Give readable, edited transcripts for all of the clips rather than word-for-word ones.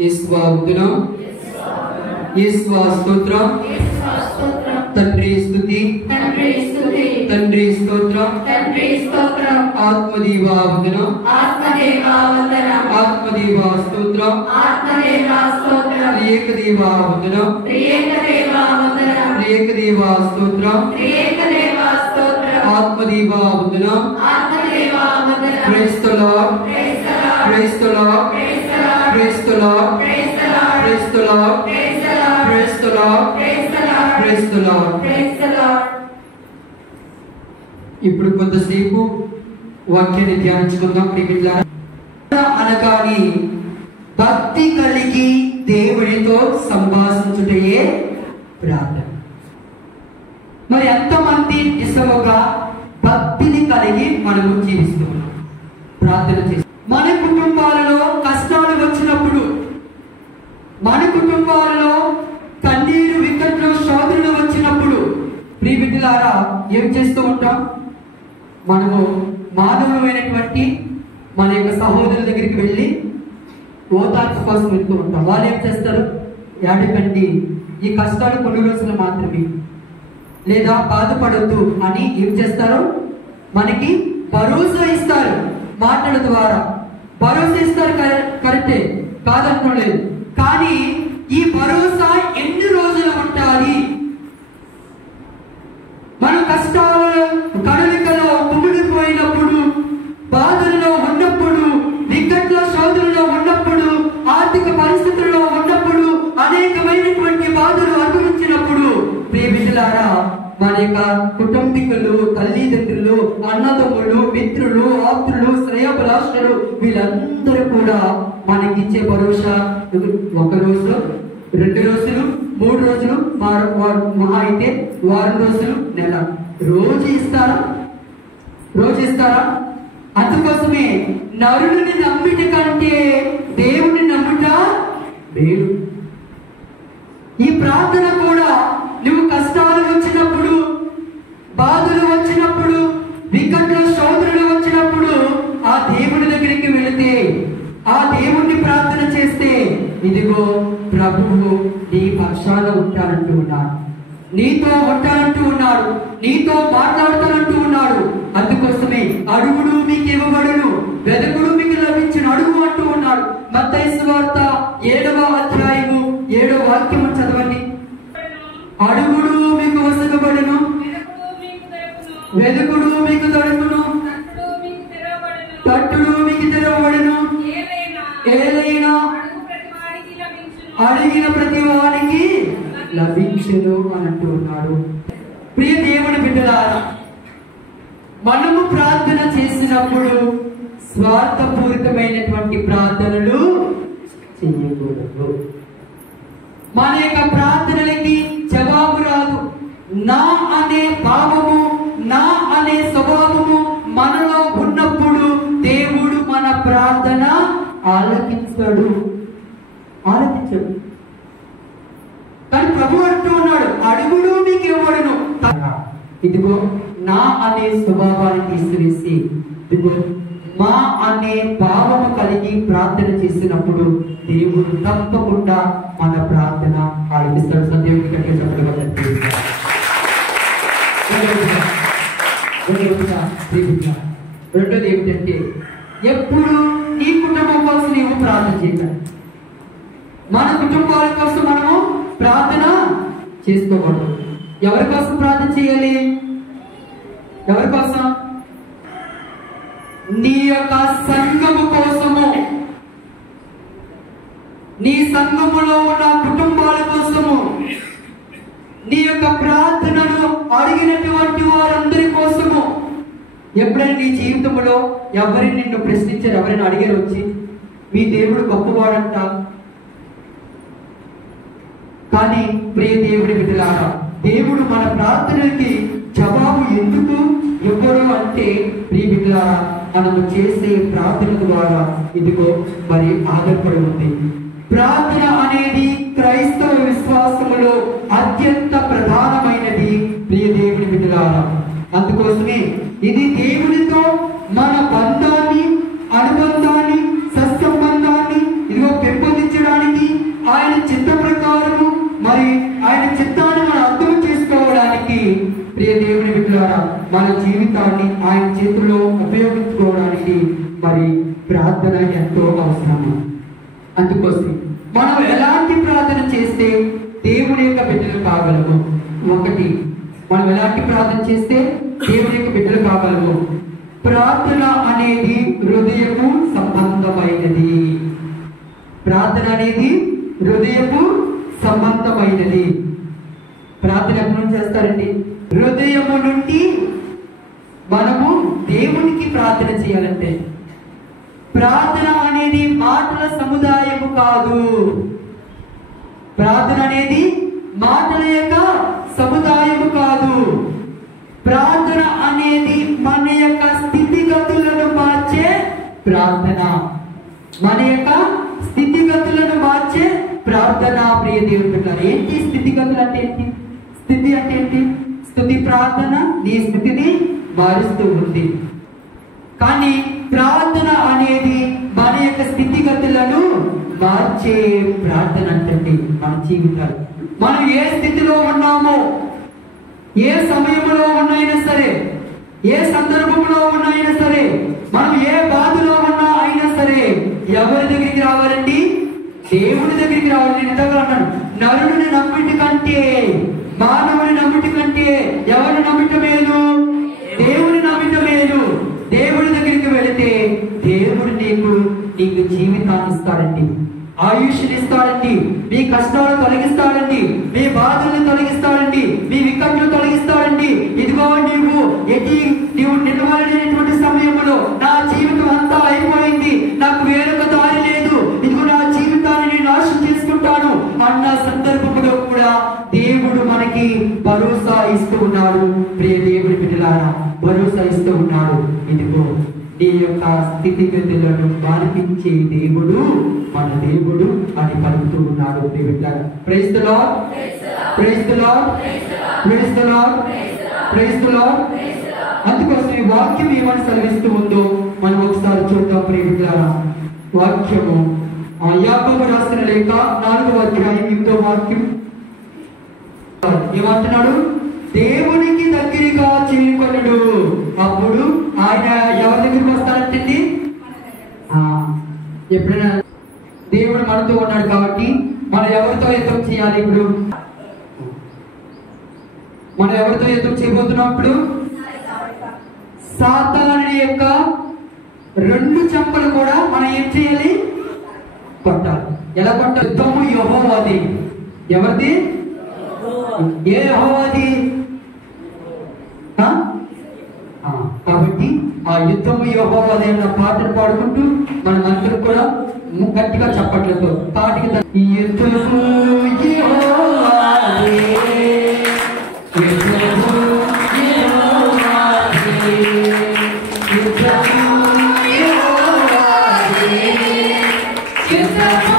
యేసువాస్తును యేసువాస్తుత్రం తండ్రి స్తుతి తండ్రి స్తోత్రం ఆత్మదేవావందనం ఆత్మదేవా స్తోత్రం ఏకదేవావందనం ఏకదేవా స్తోత్రం ఆత్మదేవావందనం praise the lord praise the lord praise the lord praise the lord praise the lord praise the Lord. ఇప్పుడు కొంతసేపు వాక్యాన్ని ధ్యానించుకుందాం. అనగాని భక్తి కలిగి దేవుడితో సంభాషించుటయే ప్రార్థన. మరి ఎంతమంది నిజముగా భక్తిని కలిగి మనము జీవిస్తున్నాం, ప్రార్థన చేస్తాం? మన కుటుంబాలలో కష్టాలు వచ్చినప్పుడు, మన కుటుంబాలలో కన్నీరు వికట్లు శోధనలు వచ్చినప్పుడు ప్రియ బిడ్డలారా ఏం చేస్తూ ఉంటాం? మనము మానవులమైనటువంటి మన యొక్క సహోదరుల దగ్గరికి వెళ్ళి ఓదార్పు కోసం వెళ్తూ ఉంటాం. వాళ్ళు ఏం చేస్తారు? ఏడకండి, ఈ కష్టాలు కొన్ని రోజులు మాత్రమే, లేదా బాధపడద్దు అని ఏం చేస్తారు? మనకి భరోసా ఇస్తారు. మాటల ద్వారా భరోసా ఇస్తారు, కరెక్టే, కాదంటలేదు. కానీ ఈ భరోసా ఎన్ని రోజులు ఉండాలి? మన కష్టాలలో కడలికలో కుమిలిపోయినప్పుడు, బాధల్లో ఉన్నప్పుడు, వికట్ల శోధనలో ఉన్నప్పుడు, ఆర్థిక పరిస్థితుల్లో ఉన్నప్పుడు, అనేకమైనటువంటి బాధలు అనుభవించినప్పుడు ప్రియ బిడ్డలారా మన యొక్క కుటుంబీకులు, తల్లిదండ్రులు, అన్నదమ్ములు, మిత్రులు, ఆప్తులు, శ్రేయోభిలాషులు వీళ్ళందరూ కూడా మనకిచ్చే భరోసా ఒక రోజు, 2 రోజులు, 3 రోజులు, మహా అయితే వారం రోజులు, నెల. రోజు ఇస్తారా? రోజు ఇస్తారా? అందుకోసమే నరుడిని నమ్మిట కంటే దేవుడిని నమ్ముట మేలు. ఈ ప్రార్థన కూడా నువ్వు కష్టాలు వచ్చినప్పుడు, బాధలు వచ్చినప్పుడు, వికట శోధనలు వచ్చినప్పుడు ఆ దేవుడి దగ్గరికి వెళితే, ఆ దేవుణ్ణి ప్రార్థన చేస్తే, ఇదిగో ప్రభువు నీ పక్షాన ఉంటానంటూ ఉన్నాడు, నీతో ఉంటానంటూ ఉన్నాడు, నీతో మాట్లాడతానంటూ ఉన్నాడు. అందుకోసమే అడుగుడు మీకు ఇవ్వబడును, వెదకుడు మీకు లభించిన, అడుగు అంటూ ఉన్నాడు. మత్తయి సువార్త 7వ అధ్యాయము 7వ వాక్యము చదవండి. అడుగుడు మీకు వసగబడును, వెదకుడు మీకు దొరుకును, తట్టుడు మీకు తెరవబడును, ఏలైనా అడిగిన ప్రతి వానికి లభించును అని అంటూ ఉన్నాడు. ప్రియ దేవుని బిడ్డలారా, మనము ప్రార్థన చేసినప్పుడు స్వార్థపూరితమైనటువంటి ప్రార్థనలు చేయకూడదు. మన యొక్క ప్రార్థనలకి జవాబు రాదు. నా అనే భావము, నా అనే స్వభావము మనలో ఉన్నప్పుడు దేవుడు మన ప్రార్థన ఆలకించడు. కానీ ప్రభు అంటూ ఉన్నాడు, అడుగుడు మీకు ఇవ్వడును. ఇదిగో నా అనే స్వభావాన్ని తీసివేసి, ఇదిగో మా అనే భావము కలిగి ప్రార్థన చేసినప్పుడు దేవుడు తప్పకుండా మన ప్రార్థన ఆలకిస్తాడు. సందేవుడి కంటే చెప్పగలుగుతాడు. రెండోది ఏమిటంటే, ఎప్పుడు నీ కుటుంబం కోసం నీవు ప్రార్థన చేయాలి. మన కుటుంబాల కోసం మనము ప్రార్థన చేసుకోకూడదు. ఎవరి కోసం ప్రార్థన చేయాలి? ఎవరి కోసం? నీ యొక్క సంఘము కోసము, నీ సంఘములో ఉన్న కుటుంబాల కోసము, నీ యొక్క ప్రార్థనను అడిగినటువంటి వారందరి కోసము. ఎప్పుడైనా నీ జీవితంలో ఎవరిని నిన్ను ప్రశ్నించారు? ఎవరైనా అడిగారు వచ్చి, మీ దేవుడు గొప్పవాడంట? కానీ ప్రియ దేవుడి బిడ్డలారా, దేవుడు మన ప్రార్థనకి జవాబు ఎందుకు ఇవ్వరు అంటే, ప్రియ బిడ్డలారా, మనము చేసే ప్రార్థన ద్వారా ఇదిగో మరి ఆధారపడి ఉంది. ప్రార్థన అనేది క్రైస్తవ విశ్వాసములో అత్యంత ప్రధానమైనది ప్రియ దేవుని బిడ్డలారా. అందుకోసమే ఇది దేవునితో మన బంధాన్ని, అనుబంధాన్ని, సత్సంబంధాన్ని ఇదిగో పెంపొందించడానికి మన జీవితాన్ని ఆయన చేతుల్లో ఉపయోగించుకోవడానికి మరి ప్రార్థన ఎంతో అవసరము. అందుకోసం మనం ఎలాంటి ప్రార్థన చేస్తే దేవుని యొక్క బిడ్డలు కాగలము? ఒకటి, మనం ఎలాంటి ప్రార్థన చేస్తే దేవుని యొక్క బిడ్డలు కాగలము? ప్రార్థన అనేది హృదయపు సంబంధమైనది. ప్రార్థన అనేది హృదయపు సంబంధమైనది. ప్రార్థన ఎక్కడి నుంచి చేస్తారండి? హృదయము నుండి మనము దేవునికి ప్రార్థన చేయాలంటే. ప్రార్థన అనేది మాటల సముదాయము కాదు. ప్రార్థన అనేది మాటల యొక్క సముదాయము కాదు. ప్రార్థన అనేది మన యొక్క స్థితిగతులను మార్చే ప్రార్థన. మన యొక్క స్థితిగతులను మార్చే ప్రార్థన. ప్రియ దేవుని బిడ్డలారా, ఏంటి స్థితిగతులు అంటే ఏంటి? స్థితి అంటే ఏంటి? స్తుతి ప్రార్థన నీ స్థితిని మారుస్తూ ఉంది. కానీ ప్రార్థన అనేది మన యొక్క స్థితిగతులను మార్చే ప్రార్థన అంటే మన జీవితాలు. మనం ఏ స్థితిలో ఉన్నామో, ఏ సమయంలో ఉన్నాయినా సరే, ఏ సందర్భంలో ఉన్నాయినా సరే, మనం ఏ బాధలో ఉన్నా అయినా సరే, ఎవరి దగ్గరికి రావాలండి? దేవుడి దగ్గరికి రావాలి. నేను ఇంతగా అన్నాను, నరుడిని నమ్మిటి కంటే, మానవుని నమ్మిటి కంటే ఎవరిని నమ్మిట మేలు? దేవుని నమ్మిట మేలు. దేవుడి దగ్గరికి వెళితే దేవుడు నీకు జీవితాన్ని ఇస్తాడండి, ఆయుష్ని ఇస్తాడండి, మీ కష్టాలు తొలగిస్తాడండి, మీ బాధలను తొలగిస్తాడండి, మీ వికట్లు తొలగిస్తాడండి. ఇదిగో నీవు నిలవలేనటువంటి సమయంలో నా జీవితం అంతా అయిపోయింది, నాకు వేరొక దారి లేదు, ఇదిగో నా జీవితాన్ని నేను నాశనం చేసుకుంటాను అన్న సందర్భంలో కూడా దేవుడు మనకి భరోసా ఇస్తూ ఉన్నాడు. ప్రియ దేవుడి బిడ్డలారా, భరోసా ఇస్తూ ఉన్నాడు. ఇదిగో నీ యొక్క స్థితిగతులను మార్పించే దేవుడు మన దేవుడు అని పలుకుతూ ఉన్నాడు. Praise the lord, praise the lord, praise the lord, praise the lord. అందుకోసం ఈ వాక్యం ఏమని సెలవిస్తూ ఉందో మనం ఒకసారి చూద్దాం. ప్రియ బిడ్డలారా, వాక్యము యాకోబు రాసిన లేఖ 4వ అధ్యాయం 8వ వాక్యం ఏమంటున్నాడు? దేవునికి దగ్గరగా చేరుకొనుడు, అప్పుడు ఆయన ఎవరి దగ్గరికి వస్తాడంటే, ఎప్పుడైనా దేవుడు మనతో ఉన్నాడు కాబట్టి మనం ఎవరితో యుద్ధం చేయాలి? ఇప్పుడు మనం ఎవరితో యుద్ధం చేయబోతున్నప్పుడు సాతానుడి యొక్క 2 చెంపలు కూడా మనం ఏం చేయాలి? కొట్టాలి. ఎలా కొట్టాలి? యుద్ధము యెహోవాది. ఎవరిది? యెహోవాది. కాబట్టి ఆ యుద్ధము యెహోవాది అన్న పాటలు పాడుకుంటూ మనం అందరూ కూడా గట్టిగా చప్పట్లతో పాటికి యుద్ధము యెహోవాది, యుద్ధము యెహోవాది, యుద్ధము యెహోవాది, యుద్ధము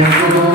Thank you.